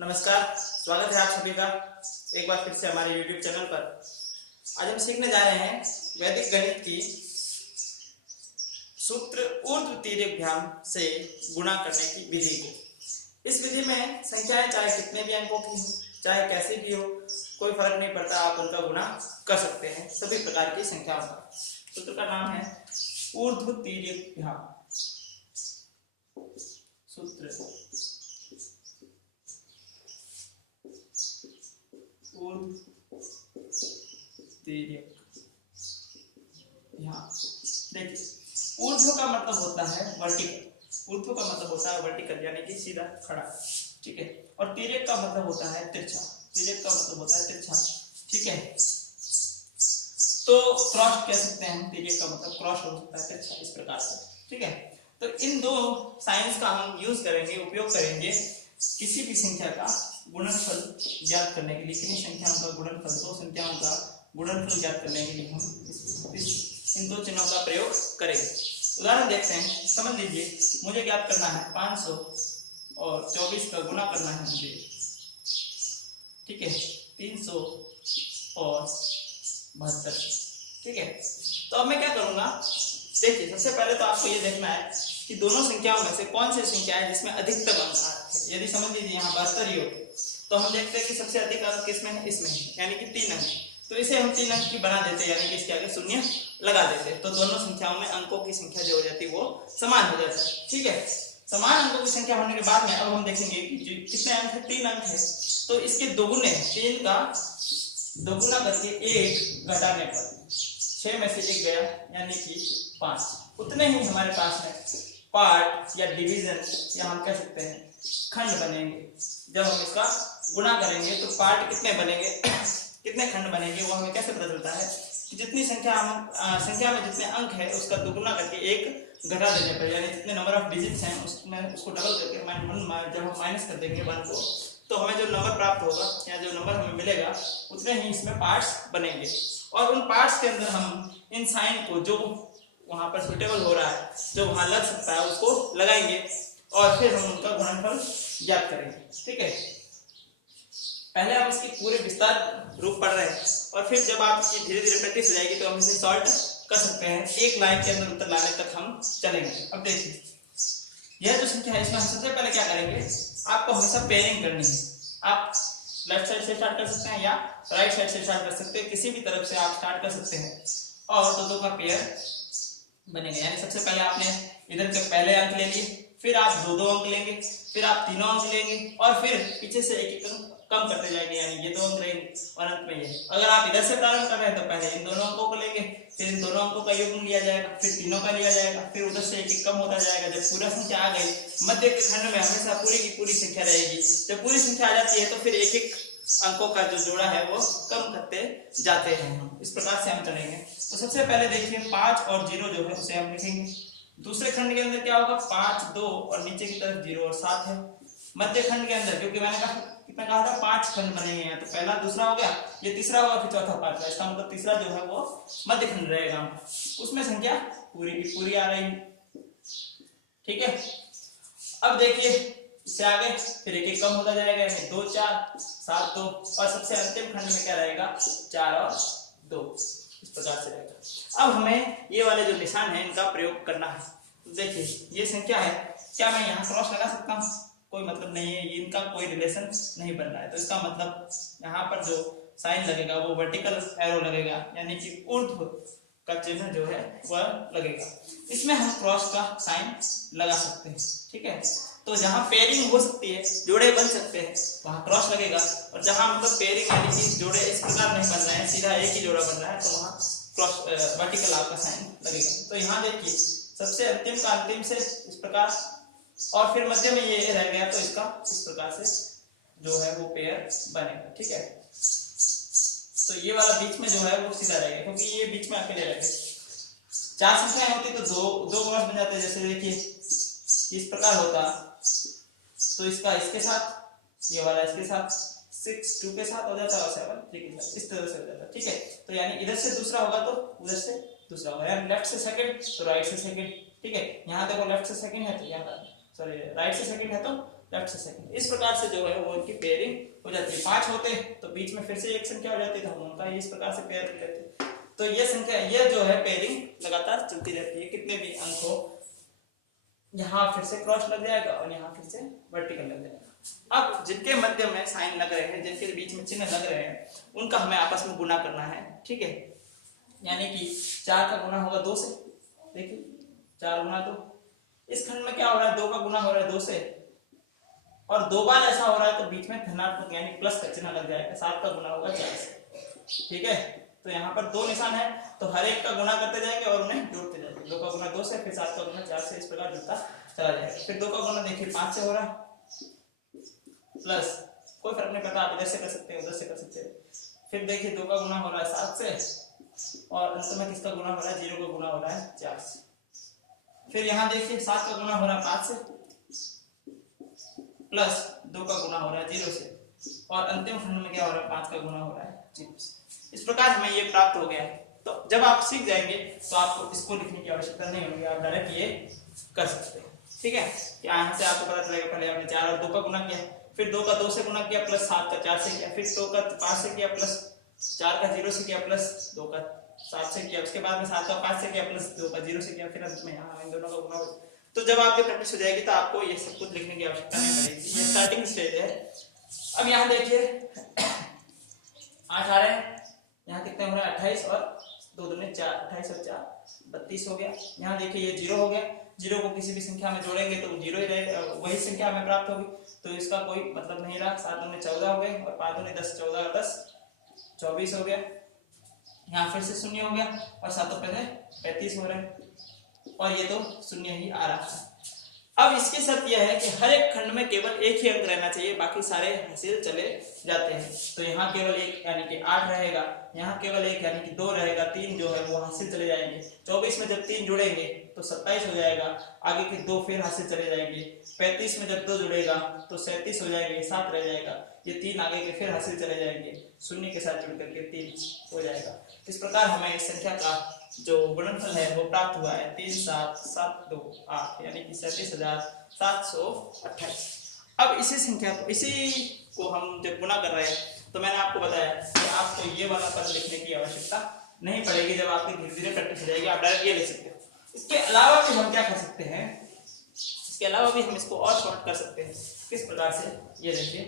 नमस्कार, स्वागत है आप सभी का एक बार फिर से हमारे YouTube चैनल पर। आज हम सीखने जा रहे हैं वैदिक गणित की सूत्र ऊर्ध्व तिर्यकभ्याम से गुणा करने की विधि को। इस विधि में संख्याएं चाहे कितने भी अंकों की हो, चाहे कैसी भी हो, कोई फर्क नहीं पड़ता, आप उनका गुणा कर सकते हैं सभी प्रकार की संख्याओं का। सूत्र का नाम है ऊर्ध्व तिर्यकभ्याम सूत्र। देखिए, ऊर्ध्व का मतलब होता है वर्टिकल। ऊर्ध्व का मतलब होता है वर्टिकल यानी कि सीधा खड़ा, ठीक है। और तिर्यक का मतलब होता है तिरछा। तिर्यक का मतलब होता है तिरछा, ठीक है। तो क्रॉस कह सकते हैं, तिर्यक का मतलब क्रॉस हो सकता है तिरछा, इस प्रकार से, ठीक है। तो इन दो साइंस का हम यूज करेंगे, उपयोग करेंगे किसी भी संख्या का गुणनफल ज्ञात करने के लिए। किन्हीं संख्याओं का गुणनफल, दो संख्याओं का गुणनफल ज्ञात करने के लिए हम इन दो चिन्हों का प्रयोग करेंगे। उदाहरण देखते हैं। समझ लीजिए, मुझे ज्ञात करना है 500 और 24 का गुणा करना है मुझे, ठीक है, 300 और 72, ठीक है। तो अब मैं क्या करूंगा, देखिए, सबसे पहले तो आपको ये देखना है कि दोनों संख्याओं में से कौन सी संख्या है जिसमें अधिकतम अंक है। यदि समझ लीजिए यहाँ 72 ही होते तो हम देखते हैं कि सबसे अधिक अंक किसमें है, इसमें है, यानी कि 3 अंक। तो इसे हम 3 अंक की बना देते, यानी कि इसके आगे शून्य लगा देते, तो दोनों संख्याओं में अंकों की संख्या जो हो जाती है वो समान हो जाता है, ठीक है। समान अंकों की संख्या होने के बाद में अब हम देखेंगे कि कितने अंक है, 3 अंक है, तो इसके दोगुने, 3 का दोगुना करके 1 घटाने पर 6 में से 1 गया, यानी कि 5। उतने ही हमारे पास में पार्ट या डिवीजन या हम कह सकते हैं खंड बनेंगे। जब हम इसका गुणा करेंगे तो पार्ट कितने बनेंगे कितने खंड बनेंगे वो हमें कैसे पता चलता है कि जितनी संख्या में जितने अंक है उसका दुगुना करके 1 घटा देने पर, यानी जितने नंबर ऑफ डिजिट्स हैं उसमें उसको डबल करके जब हम माइनस कर देंगे 1 को, तो हमें जो नंबर प्राप्त होगा या जो नंबर हमें मिलेगा उतने ही इसमें पार्ट्स बनेंगे। और उन पार्ट्स के अंदर हम इन साइन को जो वहां पर सुटेबल हो रहा है, जो वहां लग सकता है, उसको लगाएंगे और फिर हम उनका गुणनफल ज्ञात करेंगे, ठीक है। पहले हम इसकी पूरे विस्तार रूप पढ़ रहे हैं और फिर जब आपकी धीरे धीरे प्रैक्टिस हो जाएगी तो हम इसे सॉल्व कर सकते हैं। एक लाइन के अंदर उत्तर लाने तक हम चलेंगे। अब देखिए, यह जो संख्या है इसमें हम सबसे पहले क्या करेंगे, आपको हमेशा पेयरिंग करनी है। आप लेफ्ट साइड से स्टार्ट कर सकते हैं या राइट साइड से स्टार्ट कर सकते हैं, किसी भी तरफ से आप स्टार्ट कर सकते हैं और तो दो का पेयर बनेगा। यानी सबसे पहले आपने इधर के पहले अंक ले लिए, फिर आप दो अंक लेंगे, फिर आप तीनों अंक लेंगे और फिर पीछे से एक अंक कम करते जाएंगे, यानी ये 2 अंक रहेंगे और अंत में ये। अगर आप इधर से प्रारंभ कर रहे हैं तो पहले इन दोनों अंकों को लेंगे, फिर इन दोनों अंकों का योग लिया जाएगा, फिर तीनों का लिया जाएगा, फिर उधर से एक कम होता जाएगा। जब पूरा संख्या आ गई, मध्य के खंड में हमेशा पूरी की पूरी संख्या रहेगी। जब पूरी संख्या आ जाती है तो फिर एक एक अंकों का जो जोड़ा है वो कम करते जाते हैं। इस प्रकार से हम चलेंगे। तो सबसे पहले देखिए 5 और 0 जो है उसे हम लिखेंगे। दूसरे खंड के अंदर क्या होगा, 5, 2 और नीचे की तरफ 0 और 7 है। मध्य खंड के अंदर, क्योंकि मैंने कितना कहा था, 5 खंड बनेंगे, तो पहला दूसरा हो गया, ये तीसरा होगा, फिर चौथा पांचवा। इसका मतलब तीसरा जो है वो मध्य खंड रहेगा, उसमें संख्या पूरी की पूरी आ रही, ठीक है। अब देखिए इससे आगे फिर एक एक कम होता जाएगा, 2, 4, 7, 2 और सबसे अंतिम खंड में क्या रहेगा, 4 और 2, इस प्रकार से रहेगा। अब हमें ये वाले जो निशान है इनका प्रयोग करना है। तो देखिए ये संख्या है, क्या मैं यहाँ क्रॉस लगा सकता हूँ? कोई मतलब नहीं है, इनका कोई रिलेशन नहीं बन रहा है। तो इसका मतलब यहाँ पर जो साइन लगेगा वो वर्टिकल एरो लगेगा, यानी कि ऊर्ध्व का चिन्ह जो है वह लगेगा। इसमें हम क्रॉस का साइन लगा सकते हैं, ठीक है। तो जहां पेयरिंग हो सकती है, जोड़े बन सकते हैं, वहां क्रॉस लगेगा। और जहां मतलब पेयरिंग यानी कि जोड़े इस प्रकार नहीं बन रहे हैं, सीधा एक ही जोड़ा बन रहा है, तो वहां क्रॉस वर्टिकल आपका साइन लगेगा। तो यहाँ देखिए सबसे अंतिम का अंतिम से इस प्रकार और फिर मध्य में ये रह गया, तो इसका इस प्रकार से जो है वो पेयर बनेगा, ठीक है। तो ये वाला बीच में जो है वो सीधा रहेगा, क्योंकि ये बीच में अकेले रहेंगे। 4 संख्याएं होती तो दो क्रॉस बन जाते। जैसे देखिए इस प्रकार होता, तो इसका इसके साथ, ये वाला इसके साथ, 6 2 के साथ हो जाता है और 7 3 के साथ, इस तरह से हो जाता है, ठीक है। तो यानी इधर से दूसरा होगा तो उधर से दूसरा होगा, यानी लेफ्ट से सेकंड तो राइट से सेकंड, ठीक है। यहाँ देखो लेफ्ट से सेकंड है तो यहाँ, सॉरी राइट से सेकंड है तो लेफ्ट से सेकंड। इस प्रकार से जो है वो उनकी पेयरिंग हो जाती है। 5 होते तो बीच में फिर से एक संख्या हो जाती है, हम उनका इस प्रकार से पेयर कर लेते। तो ये संख्या, ये जो है पेयरिंग लगातार चलती रहती है, कितने भी अंक हो। यहाँ फिर से क्रॉस लग जाएगा और यहाँ फिर से वर्टिकल लग जाएगा। अब जिनके मध्य में साइन लग रहे हैं, जिनके बीच में चिन्ह लग रहे हैं, उनका हमें आपस में गुना करना है, ठीक है। यानी कि 4 का गुना होगा 2 से, देखिए 4 गुना 2। इस खंड में क्या हो रहा है, 2 का गुना हो रहा है 2 से, और 2 बार ऐसा हो रहा है तो बीच में धनात्मक यानी प्लस का चिन्ह लग जाएगा। 7 का गुना होगा 4 से, ठीक है। तो यहाँ पर 2 निशान है, तो हर एक का गुना करते जाएंगे और उन्हें जोड़ते जाएंगे। 2 का गुना 2 से, फिर 7 का गुना 4 से, इस प्रकार जुड़ता चला जाएगा। फिर 2 का गुना देखिए 5 से हो रहा है, प्लस कोई फर्क नहीं पड़ता, आप इधर से कर सकते हैं, उधर से कर सकते हैं। फिर देखिए 2 का गुना हो रहा है 7 से, और अंत में किसका गुना हो रहा है, 0 का गुना हो रहा है 4 से। फिर यहाँ देखिए 7 का गुना हो रहा है 5 से, प्लस 2 का गुना हो रहा है 0 से, और अंतिम खंड में क्या हो रहा है, 5 का गुना हो रहा है 0 से। इस प्रकार हमें ये प्राप्त हो गया है। तो जब आप सीख जाएंगे तो आपको इसको लिखने की आवश्यकता नहीं होगी, आप डायरेक्ट ये कर सकते हैं, ठीक है। यहाँ से आपको पता चलेगा, पहले आपने 4 और 2 का गुना किया, फिर 2 का 2 से गुना किया, प्लस 7 का 4 से किया, फिर 2 का 5 से किया, प्लस 4 का 0 से किया, प्लस 2 का 7 से किया, उसके बाद में 7 का 5 से किया, प्लस 2 का 0 से किया, फिर अंत में यहाँ इन दोनों का गुना। तो जब आपकी प्रैक्टिस हो जाएगी तो आपको ये सब कुछ लिखने की आवश्यकता नहीं पड़ेगी। ये स्टार्टिंग स्टेज है। अब यहाँ देखिए 8 आ रहे हैं, यहाँ कितने हो रहा है 28 और 2 दूनी 4, 28 और 4 32 हो गया। यहाँ देखिए ये 0 हो गया, 0 को किसी भी संख्या में जोड़ेंगे तो 0 ही रहेगा, वही संख्या हमें प्राप्त होगी, तो इसका कोई मतलब नहीं रहा। 7 दूनी 14 हो गए, और 5 दूनी 10, 14 और 10 24 हो गया। यहाँ फिर से 0 हो गया, और 7 पहले 35 हो रहे हैं, और ये तो 0 ही आ रहा है। अब इसकी शर्त यह है कि हर एक खंड में केवल एक ही अंक रहना चाहिए, बाकी सारे हासिल चले जाते हैं। तो यहाँ केवल एक यानी कि 8 रहेगा, यहाँ केवल एक यानी कि 2 रहेगा, 3 जो है वो हासिल चले जाएंगे। 24 में जब 3 जुड़ेंगे तो 27 हो जाएगा, आगे के 2 फिर हासिल चले जाएंगे। 35 में जब 2 जुड़ेगा तो 37 हो जाएंगे, 7 रह जाएगा। ये 3 आगे के फिर हासिल चले जाएंगे, 0 के साथ जुड़ करके 3 हो जाएगा। इस प्रकार हमें इस संख्या का जो गुणनफल है वो प्राप्त हुआ है 3 7 7 2 8, यानी कि 37,728। अब इसी संख्या को, इसी को हम जब गुना कर रहे हैं तो मैंने आपको बताया कि आपको ये वाला पद लिखने की आवश्यकता नहीं पड़ेगी। जब आपकी धीरे धीरे प्रैक्टिस हो जाएगी आप डायरेक्ट ये लिख सकते हो। इसके अलावा भी हम क्या कर सकते हैं, इसके अलावा भी हम इसको और शॉर्ट कर सकते हैं। किस प्रकार से, ये देखिए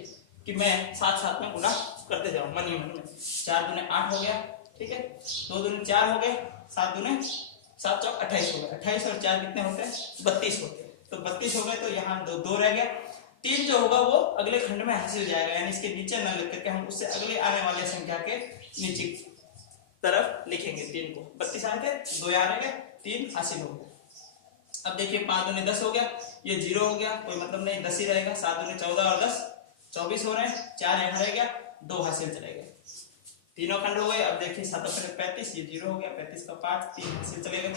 कि मैं साथ साथ में गुना करते जाऊं मन ही मन में। 4 दूने 8 हो गया, ठीक है, 2 दूने 4 हो गए, 7 दूने 7 चौक 28 हो गए। 28 और 4 कितने होते हैं, 32 होते हैं। तो 32 हो गए, तो यहाँ 2 रह गया। 3 जो होगा वो अगले खंड में हासिल हो जाएगा, यानी इसके नीचे न लिख करके हम उससे अगले आने वाले संख्या के नीचे तरफ लिखेंगे 3 को। 32 आ गए, 2 यहाँ रह गए, 3 हासिल हो गए। अब देखिए 5 दूने 10 हो गया, ये 0 हो गया, कोई मतलब नहीं, 10 ही रहेगा। 7 दूने 14 और 10 24 हो रहे हैं, 4 यहाँ रह गया, 2 हासिल चले गए, तीनों खंड हो गए। अब देखिए 7 और 35, ये 0 हो गया, 35 का 5, 3 हासिल चले गए,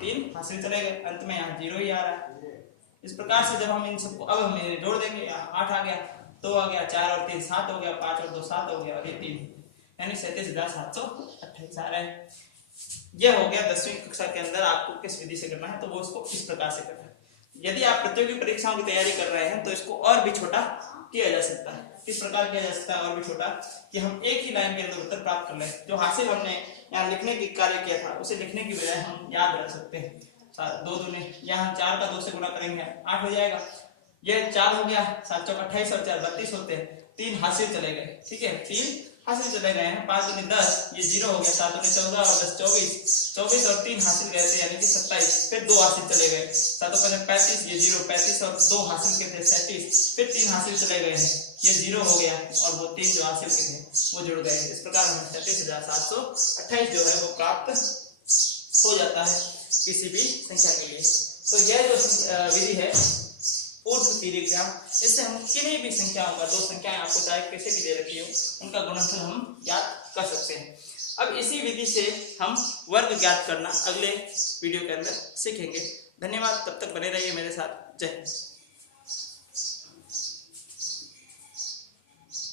3 हासिल चले गए, अंत में यहाँ 0 ही आ रहा है। इस प्रकार से जब हम इन सबको अब हम जोड़ देंगे, 8 आ गया, 2 आ गया, 4 और 3 7 हो गया, 5 और 2 7 हो गया, और ये 3, यानी 37,728 आ रहा है। यह हो गया 10वीं कक्षा के अंदर आपको किस विधि से करना है, तो वो उसको इस प्रकार से करना है। यदि आप प्रतियोगी परीक्षाओं की तैयारी कर रहे हैं तो इसको और भी छोटा किया जा सकता है। किस प्रकार किया जा सकता है और भी छोटा, कि हम एक ही लाइन के अंदर उत्तर प्राप्त कर लें। जो हासिल हमने यहाँ लिखने की कार्य किया था उसे लिखने की बजाय हम याद रख सकते हैं। 2 दूने, यहाँ 4 का 2 से गुणा करेंगे 8 हो जाएगा, ये 4 हो गया, 7 चौक 28 और 4 32 होते हैं, 3 हासिल चले गए, ठीक है, 3 हासिल चले गए हैं। 5 दूनी 10, ये 0 हो गया, 7 दूनी 14 और 10 24 और 3 हासिल गए थे, यानी कि 27, फिर 2 हासिल चले गए, 7 और 35, ये 0, 35 और 2 हासिल के थे 37, फिर 3 हासिल चले गए हैं, ये 0 हो गया, और वो 3 जो हासिल के थे वो जुड़ गए। इस प्रकार हमें 37,728 जो है वो प्राप्त हो जाता है किसी भी संख्या के लिए। तो यह जो विधि है पूर्व तीर एग्जाम, इससे हम किन्हीं भी संख्याओं का, 2 संख्याएं आपको चाहे कैसे भी दे रखी हो, उनका गुणनफल हम ज्ञात कर सकते हैं। अब इसी विधि से हम वर्ग ज्ञात करना अगले वीडियो के अंदर सीखेंगे। धन्यवाद, तब तक बने रहिए मेरे साथ। जय हिंद।